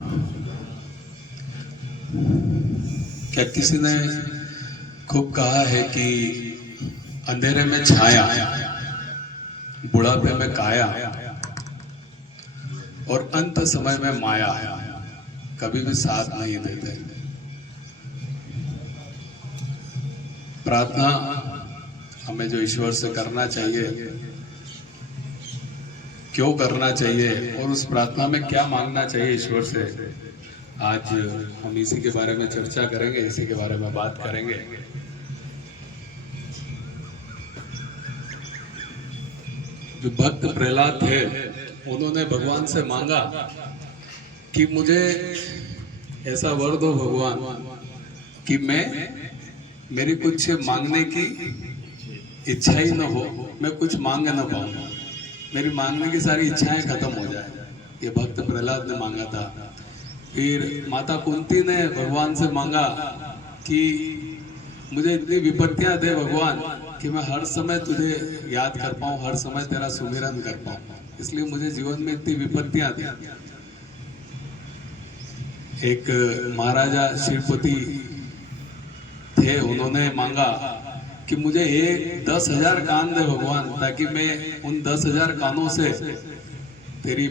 क्या किसी ने खूब कहा है कि अंधेरे में छाया, बुढ़ापे में काया और अंत समय में माया कभी भी साथ नहीं देते। प्रार्थना हमें जो ईश्वर से करना चाहिए, क्यों करना चाहिए और उस प्रार्थना में क्या मांगना चाहिए ईश्वर से, आज हम इसी के बारे में चर्चा करेंगे, इसी के बारे में बात करेंगे। जो भक्त प्रहलाद थे, उन्होंने भगवान से मांगा कि मुझे ऐसा वर दो भगवान कि मेरी कुछ मांगने की इच्छा ही न हो, मैं कुछ मांग न पाऊं, मेरी मांगने की सारी इच्छाएं खत्म हो जाए। ये भक्त प्रहलाद ने मांगा था। फिर माता कुंती ने भगवान से मांगा कि मुझे इतनी विपत्तियां दे भगवान कि मैं हर समय तुझे याद कर पाऊं, हर समय तेरा सुमिरन कर पाऊं, इसलिए मुझे जीवन में इतनी विपत्तियां दे। एक महाराजा श्रीपति थे, उन्होंने मांगा कि मुझे 10,000 कान दे भगवान, ताकि मैं उन 10,000 कानों से तेरी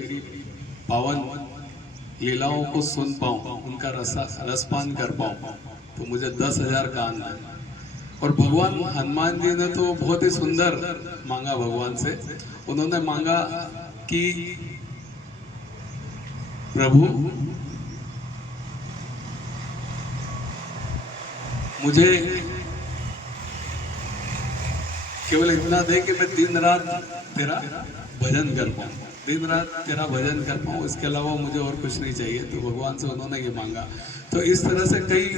पावन लीलाओं को सुन पाऊं, उनका रसपान कर पाऊं, तो मुझे 10,000 कान दे। और भगवान हनुमान जी ने तो बहुत ही सुंदर मांगा भगवान से। उन्होंने मांगा कि प्रभु मुझे केवल इतना दे कि मैं दिन रात तेरा भजन कर पाऊं, दिन रात तेरा भजन कर पाऊं, इसके अलावा मुझे और कुछ नहीं चाहिए। तो भगवान से उन्होंने ये मांगा। तो इस तरह से कई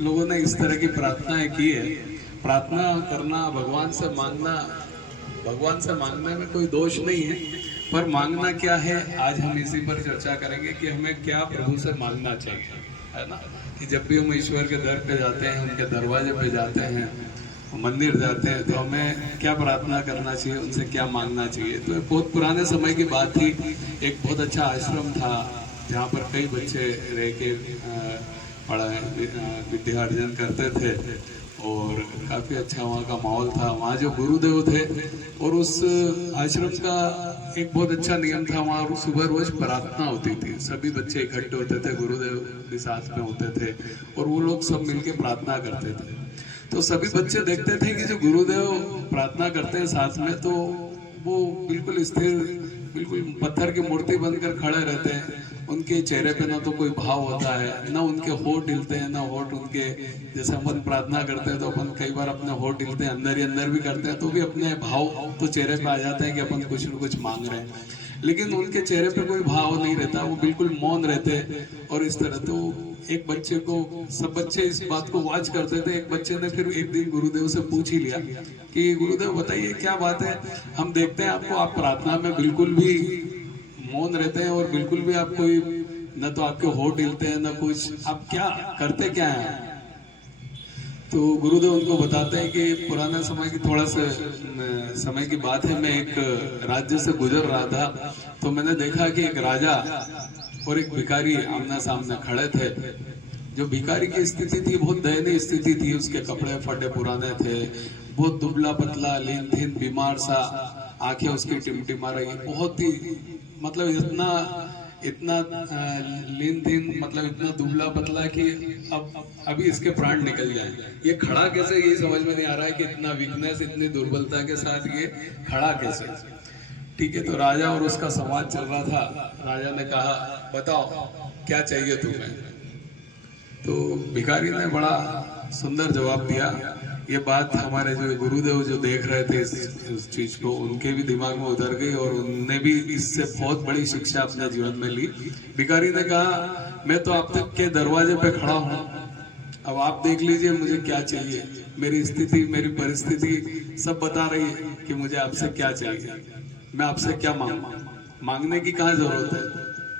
लोगों ने इस तरह की प्रार्थनाएं की है। प्रार्थना करना, भगवान से मांगना, भगवान से मांगने में कोई दोष नहीं है, पर मांगना क्या है, आज हम इसी पर चर्चा करेंगे कि हमें क्या प्रभु से मांगना चाहिए, है ना। कि जब भी हम ईश्वर के दर पे जाते हैं, उनके दरवाजे पे जाते हैं, मंदिर जाते हैं, तो हमें क्या प्रार्थना करना चाहिए, उनसे क्या मांगना चाहिए। तो बहुत पुराने समय की बात थी। एक बहुत अच्छा आश्रम था जहाँ पर कई बच्चे रह के विद्यार्जन करते थे और काफ़ी अच्छा वहाँ का माहौल था। वहाँ जो गुरुदेव थे, और उस आश्रम का एक बहुत अच्छा नियम था, वहाँ सुबह रोज प्रार्थना होती थी, सभी बच्चे इकट्ठे होते थे, गुरुदेव भी साथ में होते थे और वो लोग सब मिलके प्रार्थना करते थे। तो सभी बच्चे देखते थे कि जो गुरुदेव प्रार्थना करते हैं साथ में, तो वो बिल्कुल स्थिर, बिल्कुल पत्थर की मूर्ति बनकर खड़े रहते हैं। उनके चेहरे पे ना तो कोई भाव होता है, ना उनके होठ हिलते हैं, ना होठ उनके, जैसे अपन प्रार्थना करते हैं तो अपन कई बार अपने होठ हिलते हैं, अंदर ही अंदर भी करते हैं, तो भी अपने भाव तो चेहरे पे आ जाते हैं कि अपन कुछ न कुछ मांग रहे हैं, लेकिन उनके चेहरे पे कोई भाव नहीं रहता, वो बिल्कुल मौन रहते। और इस तरह तो एक बच्चे को, सब बच्चे इस बात को वॉच करते थे। एक बच्चे ने फिर एक दिन गुरुदेव से पूछ ही लिया कि गुरुदेव बताइए क्या बात है, हम देखते हैं आपको, आप प्रार्थना में बिल्कुल भी मौन रहते हैं और बिल्कुल भी आप कोई, न तो आपके होठ हिलते हैं न कुछ, आप क्या करते क्या हैं। तो गुरुदेव उनको बताते हैं कि पुराना समय की, थोड़ा सा समय की बात है, मैं एक राज्य से गुजर रहा था, तो मैंने देखा कि एक राजा और एक भिखारी आमने सामने खड़े थे। जो भिखारी की स्थिति थी, बहुत दयनीय स्थिति थी, उसके कपड़े फटे पुराने थे, बहुत दुबला पतला, लीन थीन, बीमार सा, आंखें उसकी टिमटिमा रही, बहुत ही मतलब इतना लीन थीन, मतलब इतना दुबला पतला कि अब अभी इसके प्राण निकल जाए। ये खड़ा कैसे, ये समझ में नहीं आ रहा है कि इतना वीकनेस, इतनी दुर्बलता के साथ ये खड़ा कैसे। ठीक है, तो राजा और उसका संवाद चल रहा था। राजा ने कहा बताओ क्या चाहिए तुम्हें। तो भिखारी ने बड़ा सुंदर जवाब दिया। ये बात हमारे जो गुरुदेव जो देख रहे थे इस चीज को, उनके भी दिमाग में उतर गई और उनने भी इससे बहुत बड़ी शिक्षा अपने जीवन में ली। भिखारी ने कहा मैं तो आप तक के दरवाजे पे खड़ा हूँ, अब आप देख लीजिए मुझे क्या चाहिए। मेरी स्थिति, मेरी परिस्थिति सब बता रही है कि मुझे आपसे क्या चाहिए, मैं आपसे क्या मांगू। मांगने की कहाँ जरूरत है,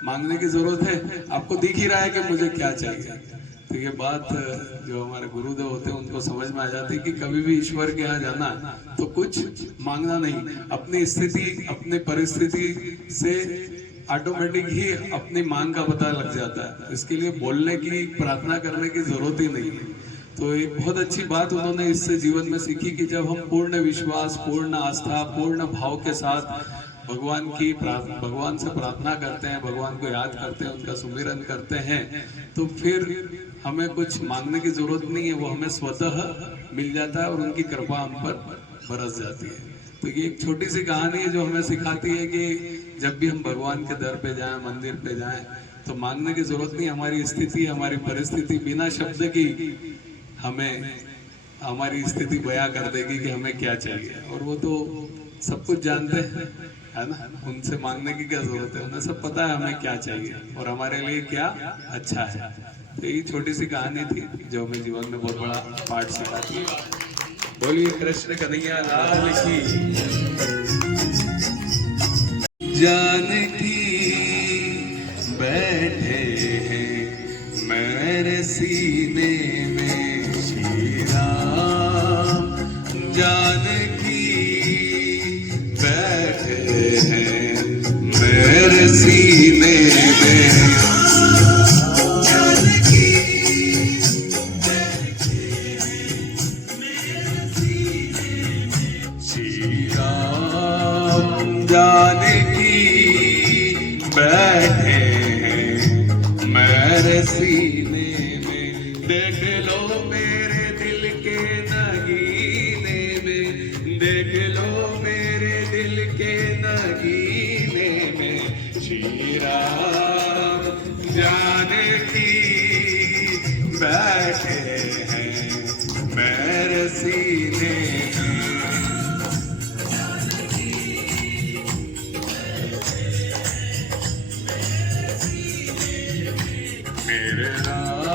मांगने की जरूरत है, आपको दिख ही रहा है कि मुझे क्या चाहिए। तो ये बात जो हमारे गुरुदेव होते हैं उनको समझ में आ जाती है कि कभी भी ईश्वर के यहाँ जाना तो कुछ मांगना नहीं, अपनी स्थिति, अपनी परिस्थिति से ऑटोमेटिक ही अपनी मांग का पता लग जाता है। इसके लिए बोलने की, प्रार्थना करने की जरूरत ही नहीं है। तो एक बहुत अच्छी बात उन्होंने इससे जीवन में सीखी कि जब हम पूर्ण विश्वास, पूर्ण आस्था, पूर्ण भाव के साथ भगवान से प्रार्थना करते हैं, भगवान को याद करते हैं, उनका सुमिरन करते हैं, तो फिर हमें कुछ मांगने की जरूरत नहीं है, वो हमें स्वतः मिल जाता है और उनकी कृपा हम पर बरस जाती है। तो ये एक छोटी सी कहानी है जो हमें सिखाती है कि जब भी हम भगवान के दर पे जाएं, मंदिर पे जाएं, तो मांगने की जरूरत नहीं। हमारी स्थिति, हमारी परिस्थिति बिना शब्द की हमें हमारी स्थिति बयां कर देगी कि हमें क्या चाहिए, और वो तो सब कुछ जानते हैं, है ना। उनसे मांगने की क्या जरूरत है, उन्हें सब पता है हमें क्या चाहिए और हमारे लिए क्या अच्छा है। तो ये छोटी सी कहानी थी जो हमें जीवन में बहुत बड़ा पाठ सिखाती है। बोलिए कृष्ण कन्हैया लाल की। जानकी बैठे हैं मेरे सीने में श्री राम, जानकी बैठे हैं मेरे सीने में, जानकी बैठे हैं मेरे सीने में। देख लो मेरे दिल के नगीने में, देख लो मेरे दिल के नगीने में, श्री राम जानकी बैठे हैं मेरे सीने में। मेरे राम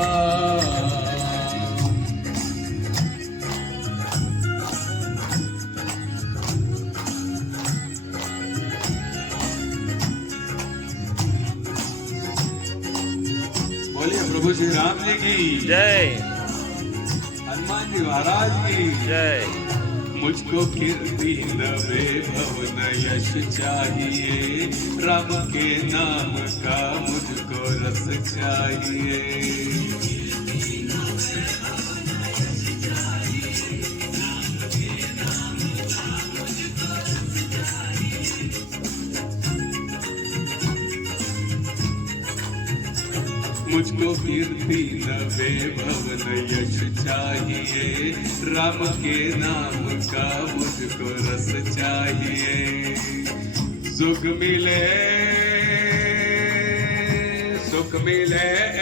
बोलिए प्रभु श्री राम जी की जय, हनुमान जी महाराज की जय। मुझको कीर्ति वैभव न यश चाहिए, राम के नाम का मुझको रस चाहिए। मुझको कीर्ति न वैभव न यश चाहिए, राम के नाम का मुझको रस चाहिए। सुख मिले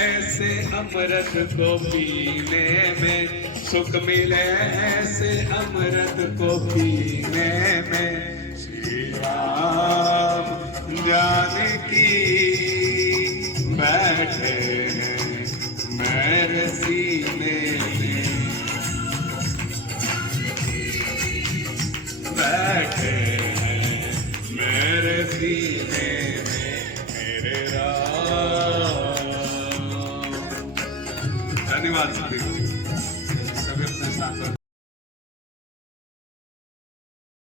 ऐसे अमृत को पीने में, सुख मिले ऐसे अमृत को पीने में, श्री राम जानकी बैठे हैं मेरे सीने में, बैठे हैं मेरे सीने में, मेरे राम। धन्यवाद।